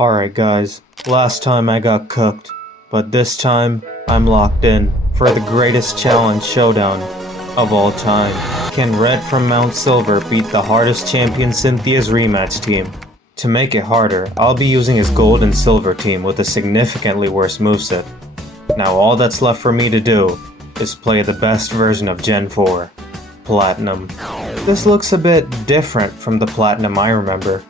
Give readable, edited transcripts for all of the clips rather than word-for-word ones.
Alright guys, last time I got cooked, but this time I'm locked in for the greatest challenge showdown of all time. Can Red from Mount Silver beat the hardest champion Cynthia's rematch team? To make it harder, I'll be using his gold and silver team with a significantly worse moveset. Now all that's left for me to do is play the best version of Gen 4, Platinum. This looks a bit different from the Platinum I remember.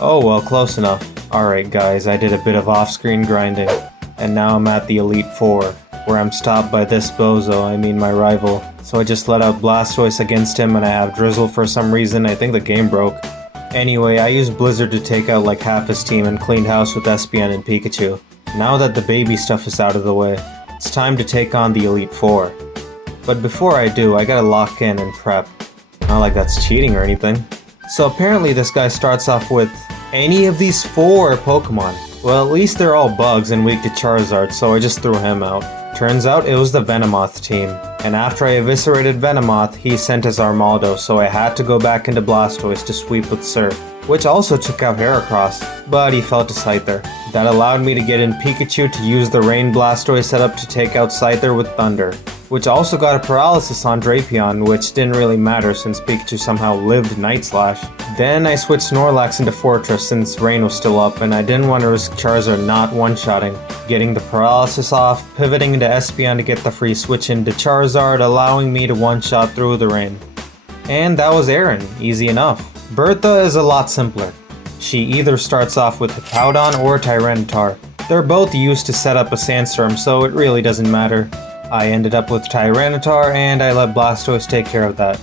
Oh well, close enough. Alright guys, I did a bit of off-screen grinding, and now I'm at the Elite 4, where I'm stopped by this bozo, my rival. So I just let out Blastoise against him and I have Drizzle for some reason. I think the game broke. Anyway, I used Blizzard to take out like half his team and cleaned house with Espeon and Pikachu. Now that the baby stuff is out of the way, it's time to take on the Elite 4. But before I do, I gotta lock in and prep. Not like that's cheating or anything. So apparently this guy starts off with any of these 4 Pokemon. Well, at least they're all bugs and weak to Charizard, so I just threw him out. Turns out it was the Venomoth team, and after I eviscerated Venomoth, he sent his Armaldo, so I had to go back into Blastoise to sweep with Surf, which also took out Heracross, but he fell to Scyther. That allowed me to get in Pikachu to use the Rain Blastoise setup to take out Scyther with Thunder, which also got a paralysis on Drapion, which didn't really matter since Pikachu somehow lived Night Slash. Then I switched Snorlax into Fortress since Rain was still up and I didn't want to risk Charizard not one-shotting. Getting the paralysis off, pivoting into Espeon to get the free switch into Charizard, allowing me to one-shot through the Rain. And that was Aaron, easy enough. Bertha is a lot simpler. She either starts off with Hippowdon or Tyranitar. They're both used to set up a Sandstorm, so it really doesn't matter. I ended up with Tyranitar and I let Blastoise take care of that.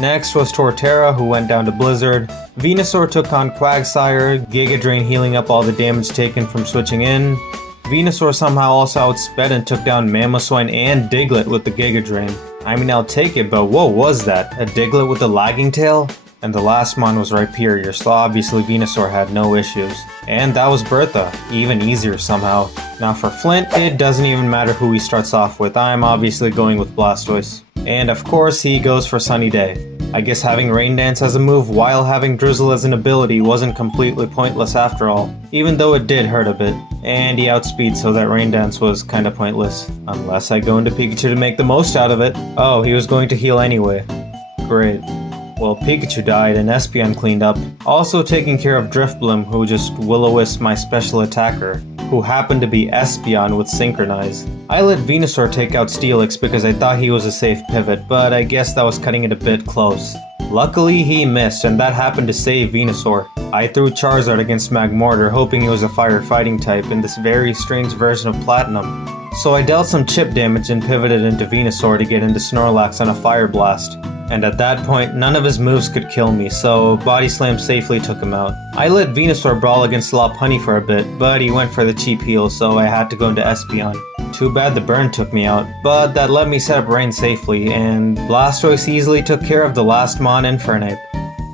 Next was Torterra, who went down to Blizzard. Venusaur took on Quagsire, Giga Drain healing up all the damage taken from switching in. Venusaur somehow also outsped and took down Mamoswine and Diglett with the Giga Drain. I'll take it, but what was that? A Diglett with a lagging tail? And the last mon was Rhyperior, so obviously Venusaur had no issues. And that was Bertha, even easier somehow. Now for Flint, it doesn't even matter who he starts off with, I'm obviously going with Blastoise. And of course he goes for Sunny Day. I guess having Rain Dance as a move while having Drizzle as an ability wasn't completely pointless after all, even though it did hurt a bit. And he outspeed, so that Rain Dance was kinda pointless. Unless I go into Pikachu to make the most out of it. Oh, he was going to heal anyway. Great. Well, Pikachu died and Espeon cleaned up, also taking care of Drifblim, who just will-o-wisp my special attacker, who happened to be Espeon with Synchronize. I let Venusaur take out Steelix because I thought he was a safe pivot, but I guess that was cutting it a bit close. Luckily he missed, and that happened to save Venusaur. I threw Charizard against Magmortar, hoping it was a fire fighting type in this very strange version of Platinum. So I dealt some chip damage and pivoted into Venusaur to get into Snorlax on a Fire Blast. And at that point, none of his moves could kill me, so Body Slam safely took him out. I let Venusaur brawl against Lopunny for a bit, but he went for the cheap heal, so I had to go into Espeon. Too bad the burn took me out, but that let me set up Rain safely, and Blastoise easily took care of the last mon Infernape.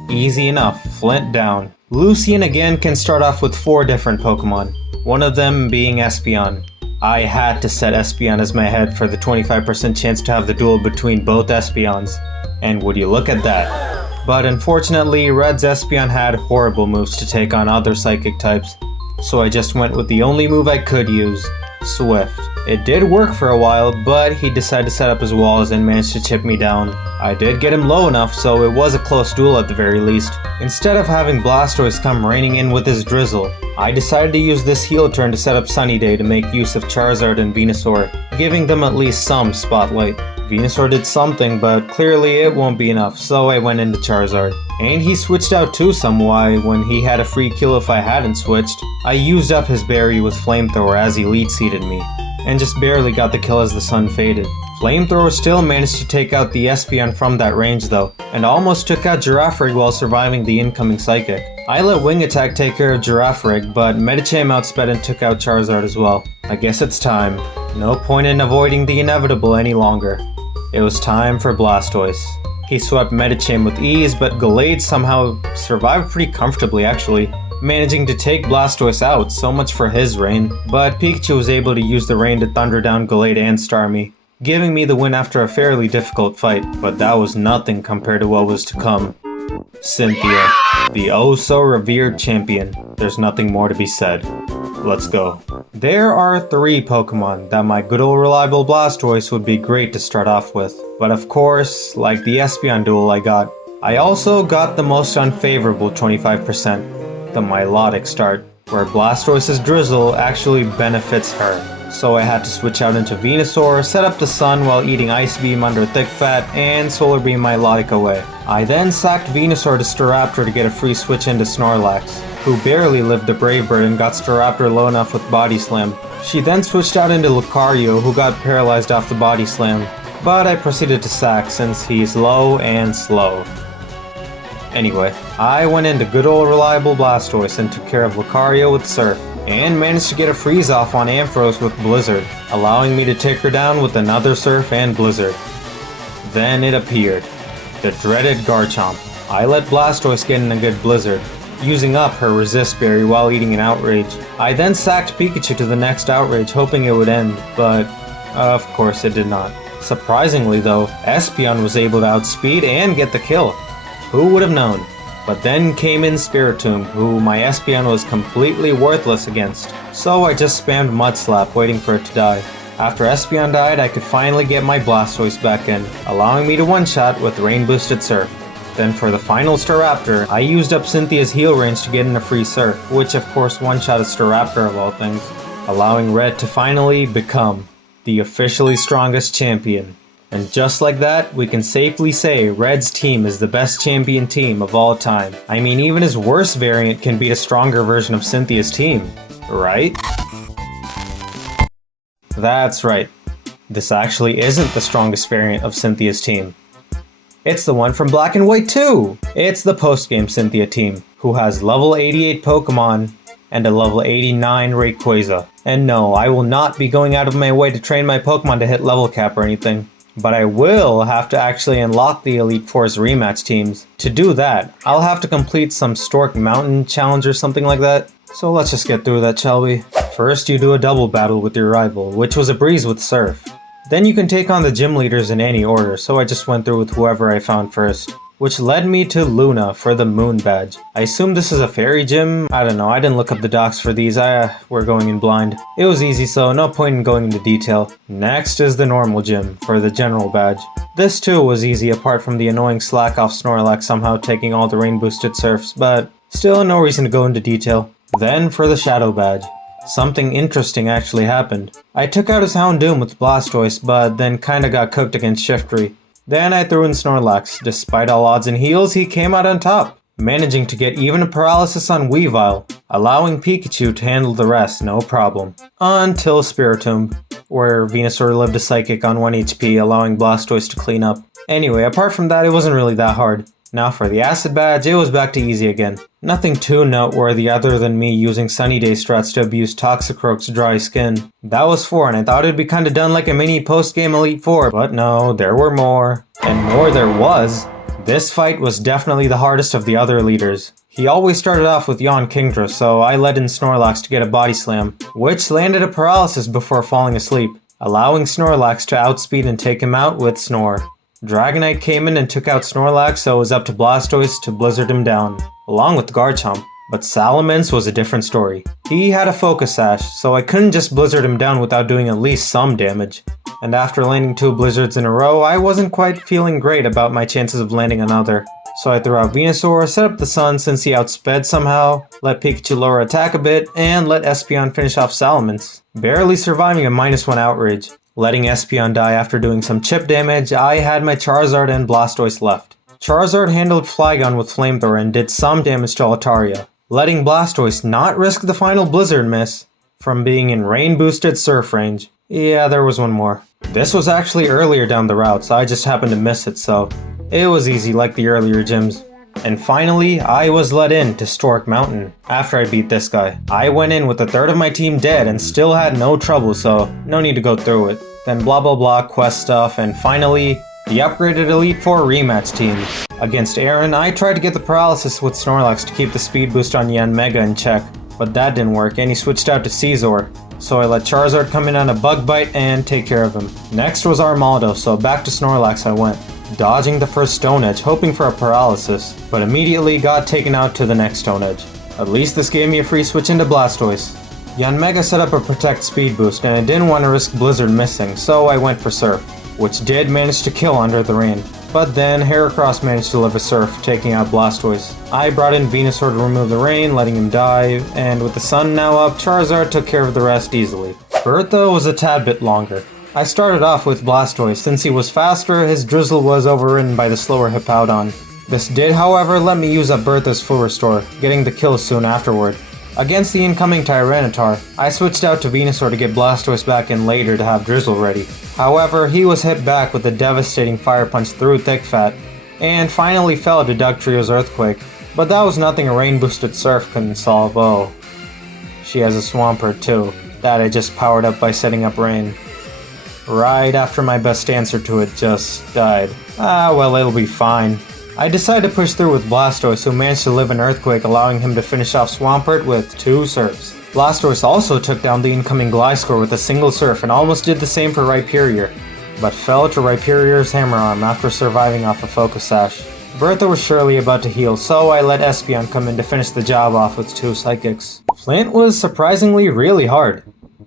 Easy enough, Flint down. Lucian again can start off with 4 different Pokemon, one of them being Espeon. I had to set Espeon as my head for the 25% chance to have the duel between both Espeons. And would you look at that? But unfortunately, Red's Espeon had horrible moves to take on other psychic types, so I just went with the only move I could use, Swift. It did work for a while, but he decided to set up his walls and managed to chip me down. I did get him low enough, so it was a close duel at the very least. Instead of having Blastoise come raining in with his Drizzle, I decided to use this heal turn to set up Sunny Day to make use of Charizard and Venusaur, giving them at least some spotlight. Venusaur did something, but clearly it won't be enough, so I went into Charizard. And he switched out too some why when he had a free kill if I hadn't switched. I used up his berry with Flamethrower as he lead seated me, and just barely got the kill as the sun faded. Flamethrower still managed to take out the Espeon from that range though, and almost took out Girafarig while surviving the incoming Psychic. I let Wing Attack take care of Girafarig, but Medicham outsped and took out Charizard as well. I guess it's time. No point in avoiding the inevitable any longer. It was time for Blastoise. He swept Medicham with ease, but Gallade somehow survived pretty comfortably actually, managing to take Blastoise out, so much for his Rain. But Pikachu was able to use the Rain to thunder down Gallade and Starmie, giving me the win after a fairly difficult fight, but that was nothing compared to what was to come. Cynthia, the oh-so-revered champion. there's nothing more to be said. Let's go. There are 3 Pokemon that my good old reliable Blastoise would be great to start off with. But of course, like the Espeon duel I also got the most unfavorable 25%, the Milotic start, where Blastoise's Drizzle actually benefits her. So I had to switch out into Venusaur, set up the Sun while eating Ice Beam under Thick Fat, and Solar Beam Milotic away. I then sacked Venusaur to Staraptor to get a free switch into Snorlax, who barely lived the Brave Bird and got Staraptor low enough with Body Slam. She then switched out into Lucario, who got paralyzed off the Body Slam, but I proceeded to sack since he's low and slow. Anyway, I went into good old reliable Blastoise and took care of Lucario with Surf, and managed to get a freeze off on Ampharos with Blizzard, allowing me to take her down with another Surf and Blizzard. Then it appeared, the dreaded Garchomp. I let Blastoise get in a good Blizzard, using up her Resist Berry while eating an Outrage. I then sacked Pikachu to the next Outrage hoping it would end, but of course it did not. Surprisingly though, Espeon was able to outspeed and get the kill. Who would have known? But then came in Spiritomb, who my Espeon was completely worthless against. So I just spammed Mud Slap, waiting for it to die. After Espeon died, I could finally get my Blastoise back in, allowing me to one-shot with Rain Boosted Surf. Then for the final Staraptor, I used up Cynthia's heal range to get in a free Surf, which of course one-shot a Staraptor of all things, allowing Red to finally become the officially strongest champion. And just like that, we can safely say Red's team is the best champion team of all time. I mean, even his worst variant can beat a stronger version of Cynthia's team, right? That's right. This actually isn't the strongest variant of Cynthia's team. It's the one from Black and White 2! It's the post-game Cynthia team, who has level 88 Pokemon and a level 89 Rayquaza. And no, I will not be going out of my way to train my Pokemon to hit level cap or anything. But I will have to actually unlock the Elite Four's rematch teams. To do that, I'll have to complete some Stork Mountain challenge or something like that. So let's just get through that, shall we? First, you do a double battle with your rival, which was a breeze with Surf. Then you can take on the gym leaders in any order, so I just went through with whoever I found first. Which led me to Luna for the Moon Badge. I assume this is a fairy gym? I don't know, I didn't look up the docs for these, we're going in blind. It was easy, so no point in going into detail. Next is the normal gym, for the general badge. This too was easy apart from the annoying slack off Snorlax somehow taking all the rain boosted Surfs, but still no reason to go into detail. Then for the shadow badge. Something interesting actually happened. I took out his Houndoom with Blastoise, but then kinda got cooked against Shiftry. Then I threw in Snorlax. Despite all odds and heals, he came out on top, managing to get even a paralysis on Weavile, allowing Pikachu to handle the rest no problem. Until Spiritomb, where Venusaur lived a Psychic on 1 HP, allowing Blastoise to clean up. Anyway, apart from that, it wasn't really that hard. Now for the Acid Badge, it was back to easy again. Nothing too noteworthy other than me using Sunny Day strats to abuse Toxicroak's dry skin. That was 4, and I thought it'd be kinda done like a mini post-game Elite Four, but no, there were more. And more there was. This fight was definitely the hardest of the other leaders. He always started off with Yon Kingdra, so I led in Snorlax to get a Body Slam, which landed a paralysis before falling asleep, allowing Snorlax to outspeed and take him out with Snore. Dragonite came in and took out Snorlax, so it was up to Blastoise to blizzard him down, along with Garchomp. But Salamence was a different story. He had a Focus Sash, so I couldn't just blizzard him down without doing at least some damage. And after landing 2 blizzards in a row, I wasn't quite feeling great about my chances of landing another. So I threw out Venusaur, set up the Sun since he outsped somehow, let Pikachu lower attack a bit, and let Espeon finish off Salamence, barely surviving a -1 Outrage. Letting Espeon die after doing some chip damage, I had my Charizard and Blastoise left. Charizard handled Flygon with Flamethrower and did some damage to Altaria, letting Blastoise not risk the final Blizzard miss from being in rain-boosted Surf range. Yeah, there was one more. This was actually earlier down the route, so I just happened to miss it, so it was easy like the earlier gyms. And finally, I was let in to Stork Mountain. After I beat this guy, I went in with a third of my team dead and still had no trouble, so no need to go through it. Then blah blah blah quest stuff, and finally, the upgraded Elite Four rematch team. Against Aaron, I tried to get the paralysis with Snorlax to keep the speed boost on Yanmega in check, but that didn't work and he switched out to Scizor. So I let Charizard come in on a Bug Bite and take care of him. Next was Armaldo, so back to Snorlax I went, dodging the first Stone Edge, hoping for a paralysis, but immediately got taken out to the next Stone Edge. At least this gave me a free switch into Blastoise. Yanmega set up a Protect speed boost and I didn't want to risk Blizzard missing, so I went for Surf, which did manage to kill under the rain. But then Heracross managed to live a Surf, taking out Blastoise. I brought in Venusaur to remove the rain, letting him die, and with the sun now up, Charizard took care of the rest easily. Bertha was a tad bit longer. I started off with Blastoise. Since he was faster, his Drizzle was overridden by the slower Hippowdon. This did, however, let me use up Bertha's full restore, getting the kill soon afterward. Against the incoming Tyranitar, I switched out to Venusaur to get Blastoise back in later to have Drizzle ready. However, he was hit back with a devastating Fire Punch through Thick Fat, and finally fell to Dugtrio's Earthquake, but that was nothing a rain-boosted Surf couldn't solve. Oh, she has a Swampert too, that I just powered up by setting up Rain. Right after my best answer to it just died. Ah, well, it'll be fine. I decided to push through with Blastoise, who managed to live an Earthquake, allowing him to finish off Swampert with 2 Surfs. Blastoise also took down the incoming Gliscor with a single Surf and almost did the same for Rhyperior, but fell to Rhyperior's Hammer Arm after surviving off a Focus Sash. Bertha was surely about to heal, so I let Espeon come in to finish the job off with 2 Psychics. Flint was surprisingly really hard.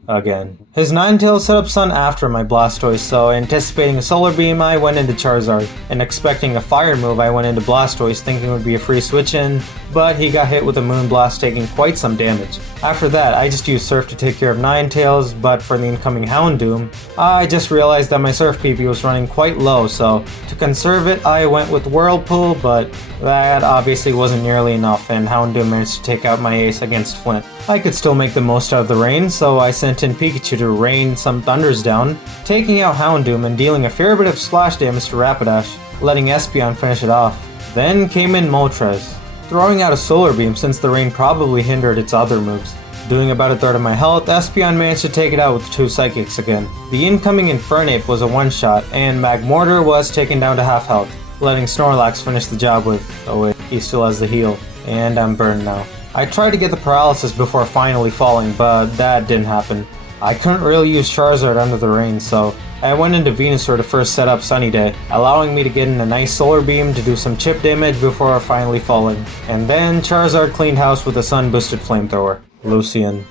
Again. His Ninetales set up Sun after my Blastoise, so anticipating a Solar Beam, I went into Charizard, and expecting a Fire move, I went into Blastoise thinking it would be a free switch in, but he got hit with a Moonblast, taking quite some damage. After that, I just used Surf to take care of Ninetales, but for the incoming Houndoom, I just realized that my Surf PP was running quite low, so to conserve it, I went with Whirlpool, but that obviously wasn't nearly enough, and Houndoom managed to take out my ace against Flint. I could still make the most out of the rain, so I sent in Pikachu to rain some thunders down, taking out Houndoom and dealing a fair bit of splash damage to Rapidash, letting Espeon finish it off. Then came in Moltres, throwing out a Solar Beam since the rain probably hindered its other moves. Doing about a third of my health, Espeon managed to take it out with 2 Psychics again. The incoming Infernape was a one-shot, and Magmortar was taken down to half health, letting Snorlax finish the job with, oh wait, he still has the heal, and I'm burned now. I tried to get the paralysis before finally falling, but that didn't happen. I couldn't really use Charizard under the rain, so I went into Venusaur to first set up Sunny Day, allowing me to get in a nice Solar Beam to do some chip damage before finally falling. And then Charizard cleaned house with a sun-boosted Flamethrower. Lucian.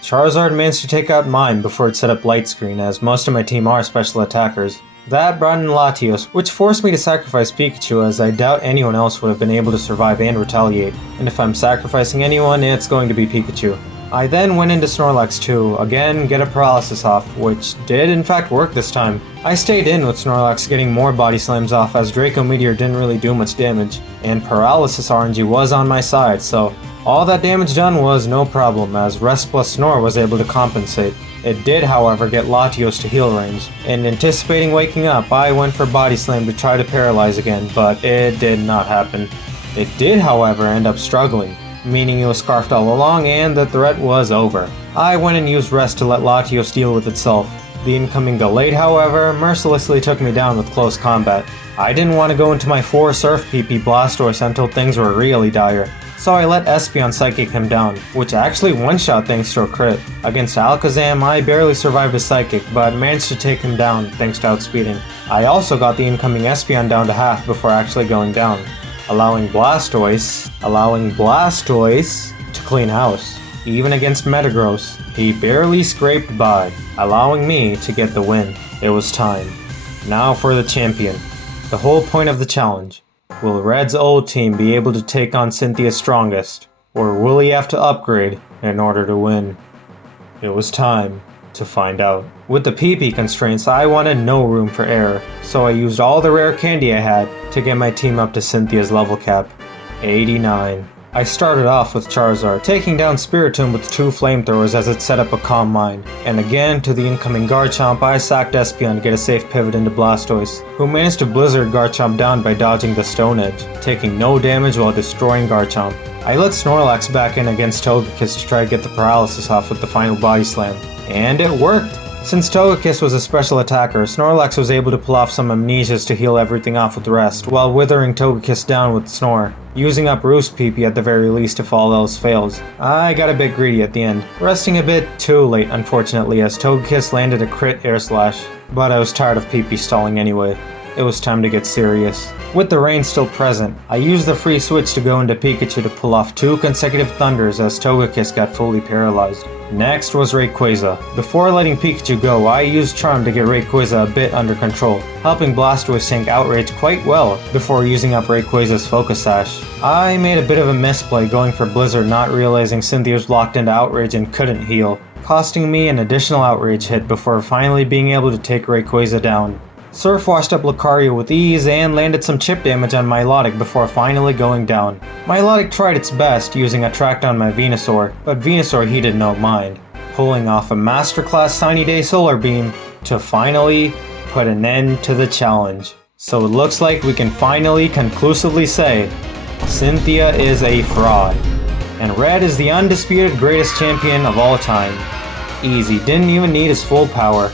Charizard managed to take out mine before it set up Light Screen, as most of my team are special attackers. That brought in Latios, which forced me to sacrifice Pikachu, as I doubt anyone else would have been able to survive and retaliate. And if I'm sacrificing anyone, it's going to be Pikachu. I then went into Snorlax to, again, get a paralysis off, which did in fact work this time. I stayed in with Snorlax getting more body slams off as Draco Meteor didn't really do much damage, and paralysis RNG was on my side, so all that damage done was no problem, as Rest plus Snore was able to compensate. It did, however, get Latios to heal range, and anticipating waking up, I went for Body Slam to try to paralyze again, but it did not happen. It did, however, end up struggling, meaning it was scarfed all along and the threat was over. I went and used Rest to let Latios deal with itself. The incoming Gallade, however, mercilessly took me down with close combat. I didn't want to go into my 4 Surf PP Blastoise until things were really dire, so I let Espeon Psychic him down, which actually one-shot thanks to a crit. Against Alakazam, I barely survived a Psychic, but managed to take him down thanks to outspeeding. I also got the incoming Espeon down to half before actually going down, allowing Blastoise to clean house. Even against Metagross, he barely scraped by, allowing me to get the win. It was time. Now for the champion. The whole point of the challenge. Will Red's old team be able to take on Cynthia's strongest, or will he have to upgrade in order to win? It was time to find out. With the PP constraints, I wanted no room for error, so I used all the rare candy I had to get my team up to Cynthia's level cap, 89. I started off with Charizard, taking down Spiritomb with 2 Flamethrowers as it set up a Calm Mind. And again, to the incoming Garchomp, I sacked Espeon to get a safe pivot into Blastoise, who managed to Blizzard Garchomp down by dodging the Stone Edge, taking no damage while destroying Garchomp. I let Snorlax back in against Togekiss to try to get the paralysis off with the final Body Slam. And it worked! Since Togekiss was a special attacker, Snorlax was able to pull off some amnesias to heal everything off with Rest, while withering Togekiss down with Snore, using up Roost PP at the very least if all else fails. I got a bit greedy at the end, resting a bit too late unfortunately as Togekiss landed a crit Air Slash, but I was tired of PP stalling anyway. It was time to get serious. With the rain still present, I used the free switch to go into Pikachu to pull off 2 consecutive thunders as Togekiss got fully paralyzed. Next was Rayquaza. Before letting Pikachu go, I used Charm to get Rayquaza a bit under control, helping Blastoise tank Outrage quite well before using up Rayquaza's Focus Sash. I made a bit of a misplay going for Blizzard, not realizing Cynthia was locked into Outrage and couldn't heal, costing me an additional Outrage hit before finally being able to take Rayquaza down. Surf washed up Lucario with ease and landed some chip damage on Milotic before finally going down. Milotic tried its best using Attract on my Venusaur, but Venusaur heeded no mind, pulling off a Masterclass Sunny Day Solar Beam to finally put an end to the challenge. So it looks like we can finally conclusively say Cynthia is a fraud, and Red is the undisputed greatest champion of all time. Easy, didn't even need his full power.